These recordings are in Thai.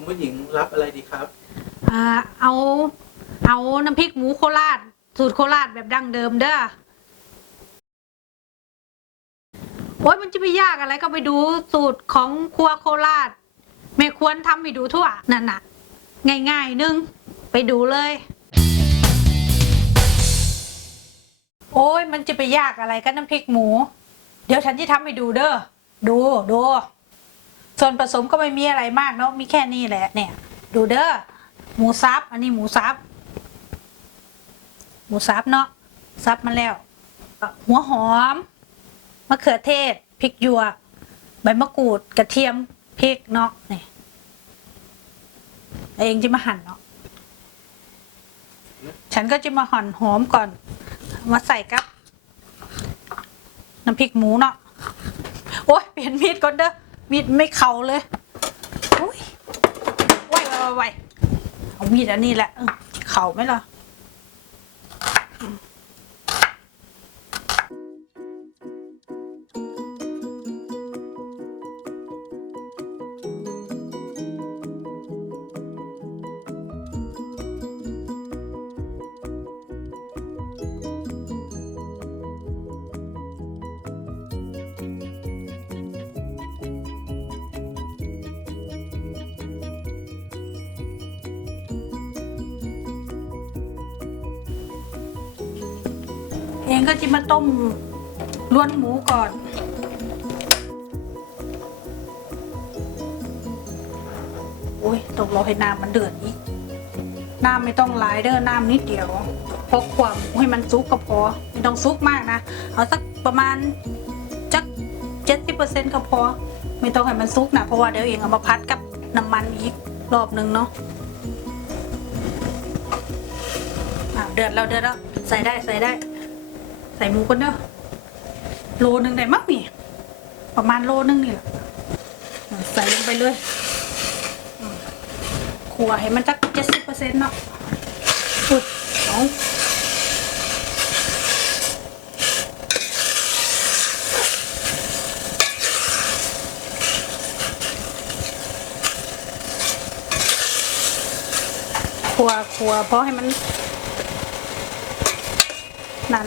คุณผู้หญิงรับอะไรดีครับ อ่าเอาเอาน้ำพริกหมูโคราชสูตรโคราชแบบดั้งเดิมเด้อโอ้ยมันจะไปยากอะไรก็ไปดูสูตรของครัวโคราชแม่ควรทำไปดูทั่วนั่นน่ะ ง่ายๆนึง ไปดูเลย โอ้ยมันจะไปยากอะไรกันน้ำพริกหมู เดี๋ยวฉันจะทำให้ดูเด้อดูดู ส่วนผสมก็ไม่มีอะไรมากเนาะมีแค่นี้แหละเนี่ย ดูเด้อหมูซับ อันนี้หมูซับ หมูซับเนาะซับมาแล้ว หัวหอมมะเขือเทศพริกหยวกใบมะกรูดกระเทียมพริกเนาะนี่เองจะมาหั่นเนาะฉันก็จะมาหั่นหอมก่อน มาใส่กับน้ำพริกหมูเนาะโอ้ยเปลี่ยนมีดก่อนเด้อ มีดไม่เข่าเลยอุ้ยไว้ไว้ไว้เอามีดอันนี้แหละเข่าไหมล่ะ เองก็จะมาต้มล้วนหมูก่อน โอ้ยตกรอให้น้ำมันเดือดอีก น้ำไม่ต้องหลายเด้อ น้ำนิดเดียว พอความให้มันซุกก็พอ ไม่ต้องซุกมากนะ เอาสักประมาณจักเจ็ดสิบเปอร์เซ็นต์ก็พอ ไม่ต้องให้มันซุกนะเพราะว่าเดี๋ยวเองเอามาพัดกับน้ำมันอีกรอบหนึ่งเนาะอะเดือดแล้วเดือดแล้วใส่ได้ใส่ได้ ใส่หมูกันเด้อโลนึงได้มั้งนี่ ประมาณโลนึงนี่แหละใส่ลงไปเลยขัวให้มันจักเจ็ดสิบเปอร์เซ็นต์เนาะอุ๊ยเอาขัวขัวเพราะให้มัน นั่น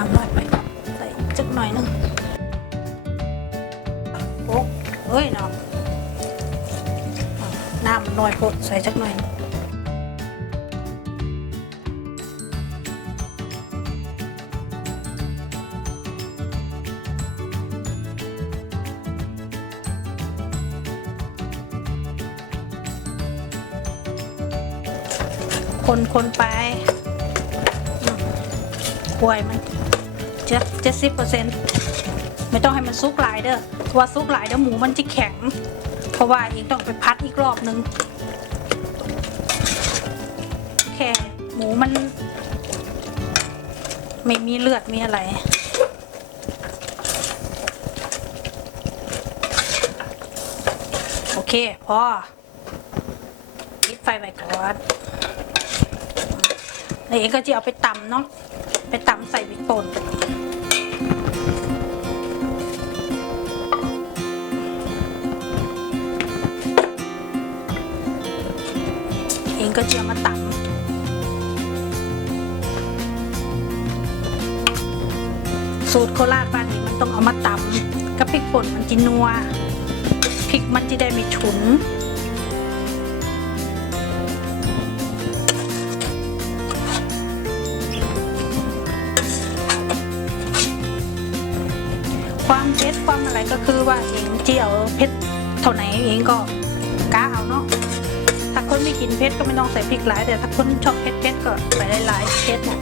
น้ำน้อยไปใส่จักหน่อยหนึงโอ้เฮ้ยน้ำน้ำมันน้อยโพดใส่จักหน่อยหนึ่งคนคนไป กล้วยมันเจ็ดเจ็ดสิบเปอร์เซ็นต์ไม่ต้องให้มันซุกหลายเด้อว่าซุกหลายเดี๋ยวหมูมันจะแข็ง เพราะว่าเอีกต้องไปพัดอีกรอบนึงแค่หมูมัน ไม่มีเลือดมีอะไรโอเคพอปิดไฟไว้ก่อนแล้วเองก็จะเอาไปตำเนาะ ไปตำใส่พริกป่นเองก็จะมาตำสูตรโคราชบ้านนี้มันต้องเอามาตำกับพริกป่นมันจินัวพริกมันจะได้ไม่ฉุน ไปก็คือว่าเองเจียวเพชรเท่าไหนเองก็กาเอาเนาะถ้าคนไม่กินเพชรก็ไม่ต้องใส่พริกหลาย แต่ถ้าคนชอบเพชรเพชรก็ใส่หลายๆเผ็ดนะ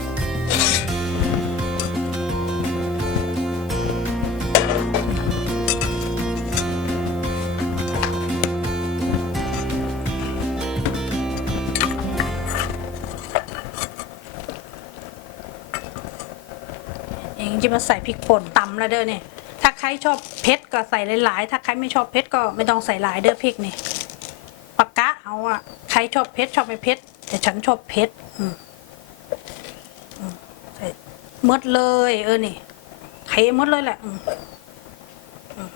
เองจะมาใส่พริกป่นตำแล้วเด้อเนี่ย รชอบเผ็ดก็ใส่หลายๆ ถ้าใครไม่ชอบเผ็ดก็ไม่ต้องใส่หลายเด้อพริกนี่ปากกะเอาอะใครชอบเผ็ดชอบไม่เผ็ดแต่ฉันชอบเผ็ดอืมอืมใส่มดเลย เออนี่เทหมดเลยแหละอืมอืม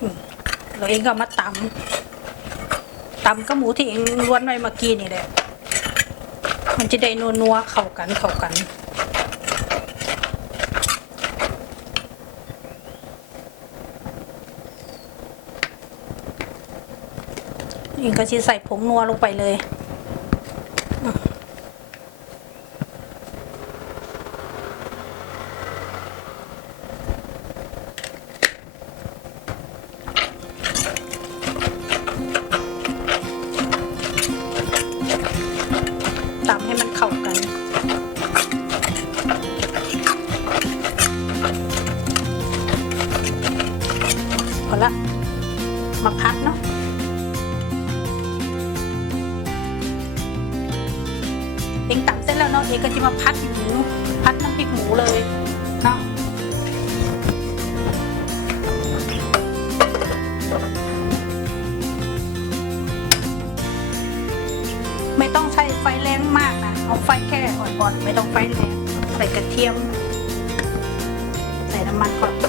อืมแล้วเองก็มาตำตำก็หมูที่เองล้วนไว้เมื่อกี้นี่แหละ มันจะได้นัวนัวๆเข้ากันเข้ากันนี่ก็จะใส่ผงนัวลงไปเลย เองตำเสร็จแล้วเนาะเองก็จะมาพัดหมูพัดน้ำพริกหมูเลยเนาะไม่ต้องใช้ไฟแรงมากนะเอาไฟแค่อ่อนๆไม่ต้องไฟแรงใส่กระเทียม ใส่น้ำมันก่อน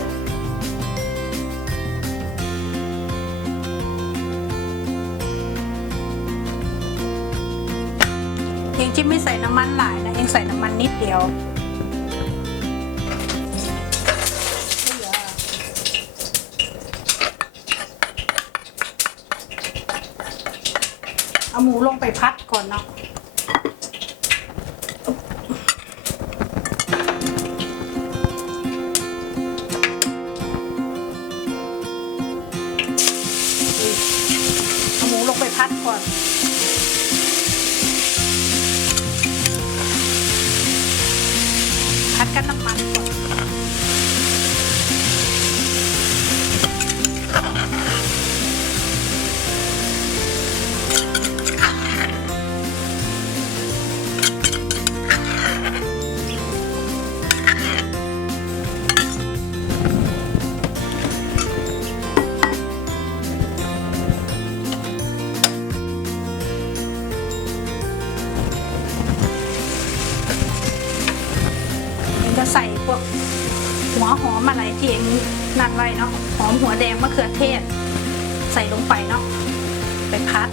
เองที่ไม่ใส่น้ำมันหลายนะเองใส่น้ำมันนิดเดียวเอาหมูลงไปพัดก่อนเนาะเอาหมูลงไปพัดก่อน หัวหอมอะไรที่เองนั่นไว้เนาะหอมหัวแดงมะเขือเทศ ใส่ลงไปเนาะไปพัด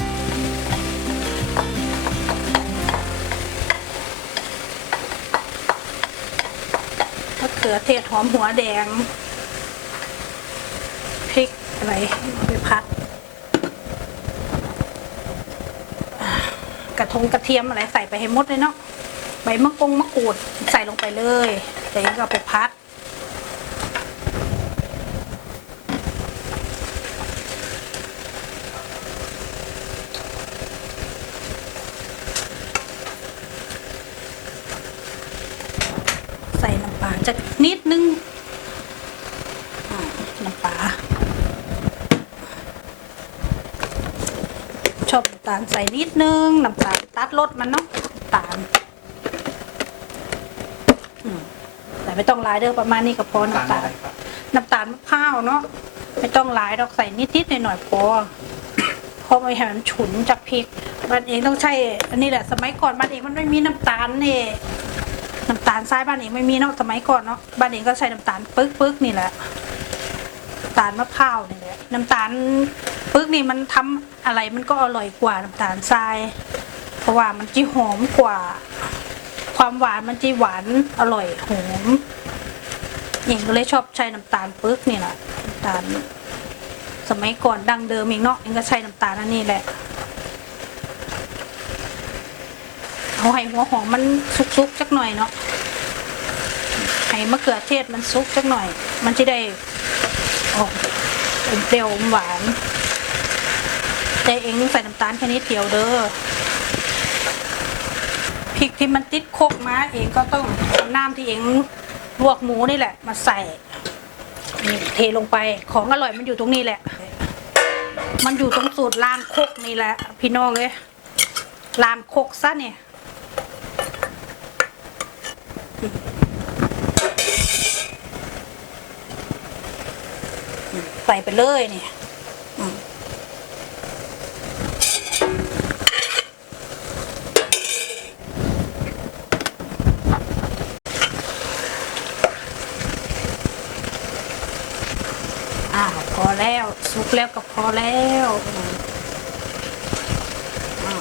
มะเขือเทศหอมหัวแดงพริกอะไรไปพัด กระทงกระเทียมอะไรใส่ไปให้หมดเลยเนาะใบมะกงมะกรูดใส่ลงไปเลยเดี๋ยวก็ไปพัด ใส่น้ำปลาจะนิดนึงอ่าน้ำปลาชอบน้ำตาลใส่นิดนึงน้ำตาลตัดรสมันเนาะน้ำตาลอืมแต่ไม่ต้องหลายเด้อประมาณนี้ก็พอน้ำตาลน้ำตาลมะพร้าวเนาะไม่ต้องหลายดอกใส่นิดๆหน่อยๆพอเพราะไม่ให้มันฉุนจากพริกบ้านเองต้องใช้อันนี้แหละ สมัยก่อนบ้านเองมันไม่มีน้ำตาลนี่ น้ำตาลทรายบ้านเองไม่มีเนาะสมัยก่อนเนาะบ้านเองก็ใช้น้ำตาลปึ๊กปึ๊กๆนี่แหละน้ำตาลมะพร้าวนี่แหละน้ำตาลปึ๊กนี่มันทำอะไรมันก็อร่อยกว่าน้ำตาลทราย เพราะว่ามันจะหอมกว่า ความหวานมันจะหวานอร่อยหอมเองก็เลยชอบใช้น้ำตาลปึ๊กนี่แหละน้ำตาลสมัยก่อนดังเดิมเองเนาะเองก็ใช้น้ำตาลอันนี้แหละ เอาให้หัวหอมมันสุกๆจักหน่อยเนาะให้มะเขือเทศมันสุกจักหน่อย มันจะได้ออกอมเปรี้ยวอมหวานแต่เองใส่น้ำตาลแค่นี้เดียวเด้อพริกที่มันติดโคกมาเองก็ต้องเอาน้ำที่เองลวกหมูนี่แหละ มาใส่นี่เทลงไปของอร่อยมันอยู่ตรงนี้แหละ มันอยู่ตรงสูตรล่างโคกนี่แหละ พี่น้องเลยล้างโคกซะเนี่ย ใส่ไปเลยเนี่ยอืมอ้าวพอแล้ว สุกแล้วก็พอแล้วอืมอ่า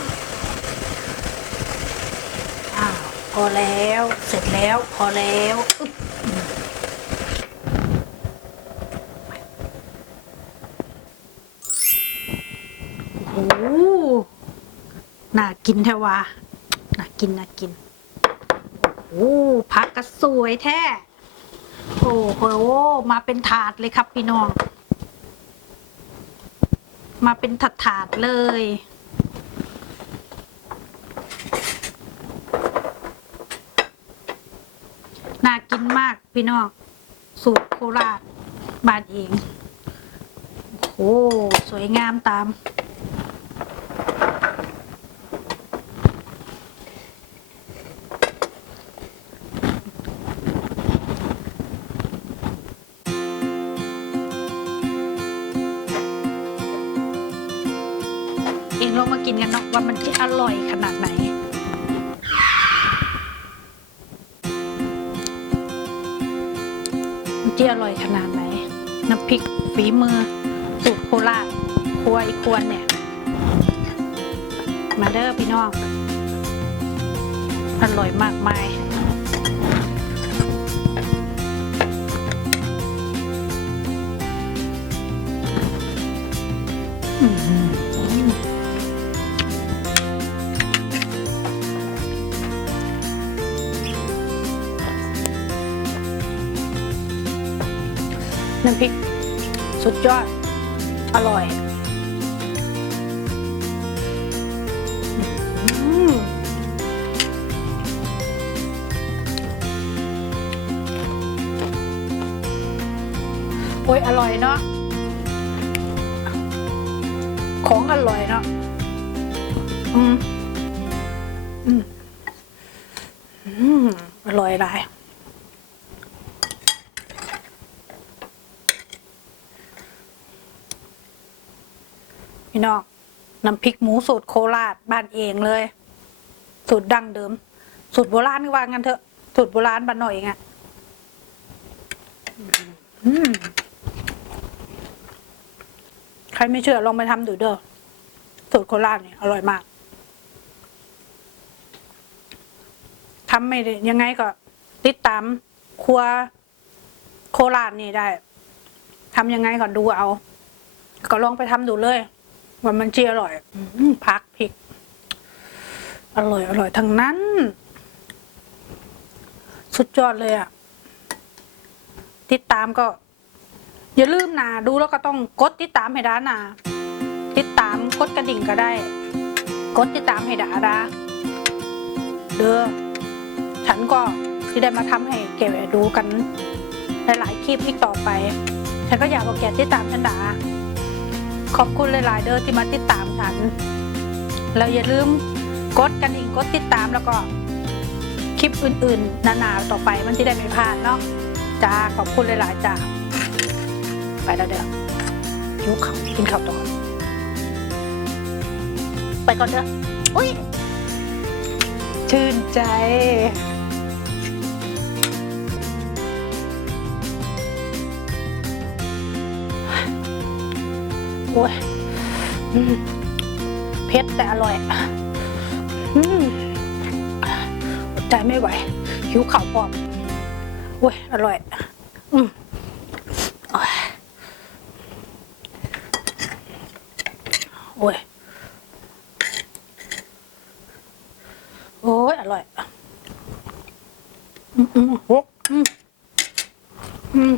อ้าว พอแล้วเสร็จแล้วพอแล้วอึ๊บโอ้โหน่ากินแท้วะน่ากินน่ากิน โอ้โหผักก็สวยแท้ โอ้โหมาเป็นถาดเลยครับพี่น้อง มาเป็นถาดถาดเลย น่า กินมากพี่น้องสูตรโคราชบ้านเองโอ้สวยงามตาม เองลองมากินกันเนาะว่ามันจะอร่อยขนาดไหน ที่อร่อยขนาดไหน น้ำพริกฝีมือ สูตรโคราชครัวอีกควรเนี่ย มาเด้อพี่น้อง อร่อยมากมาย น้ำพริก สุดยอด อร่อยอื้อโอ้ย อร่อยเนาะ ของอร่อยเนาะ อืม อืมอืมอร่อยหลาย พี่น้องน้ำพริกหมูสูตรโคราชบ้านเองเลย สูตรดั้งเดิม สูตรโบราณก็ว่างั้นเถอะ สูตรโบราณบ้านหน่อยเองอะใครไม่เชื่อลองไปทำดูเด้อสูตรโคราชเนี่ยอร่อยมากทำไม่ได้ยังไงก็ติดตามครัวโคราชนี่ได้ทำยังไงก่อนดูเอา ก็ลองไปทำดูเลย ว่ามันเจีอร่อยอพักพริก อร่อย อร่อยทั้งนั้น สุดยอดเลยอะ ติดตามก็ อย่าลืมนะดูแล้วก็ต้องกดติดตามให้ด้านะติดตามกดกระดิ่งก็ได้ กดติดตามให้ดาดาเด้อฉันก็ที่ได้มาทำให้แกดูกันหลายๆคลิปอีกต่อไป ฉันก็อยากบอกแกติดตามฉันดา ขอบคุณหลาย ๆ เด้อที่มาติดตามฉัน แล้วอย่าลืมกดกระดิ่งกดติดตามแล้วก็ คลิปอื่น ๆ นานาต่อไปมันจะได้ไม่พลาดเนาะจ้าขอบคุณหลาย ๆ จ้าไปแล้วเด้อหิวข้าวกินข้าวต่อไปก่อนเด้ออุ้ยชื่นใจ โอ้ยอืมเผ็ดแต่อร่อยอืมอดใจไม่ไหว หิวข้าวพร้อมโอ้ย อร่อย อืมโอ้ย โอ้ยโอ้ยอร่อย อืมอืมโอ้อืมอืม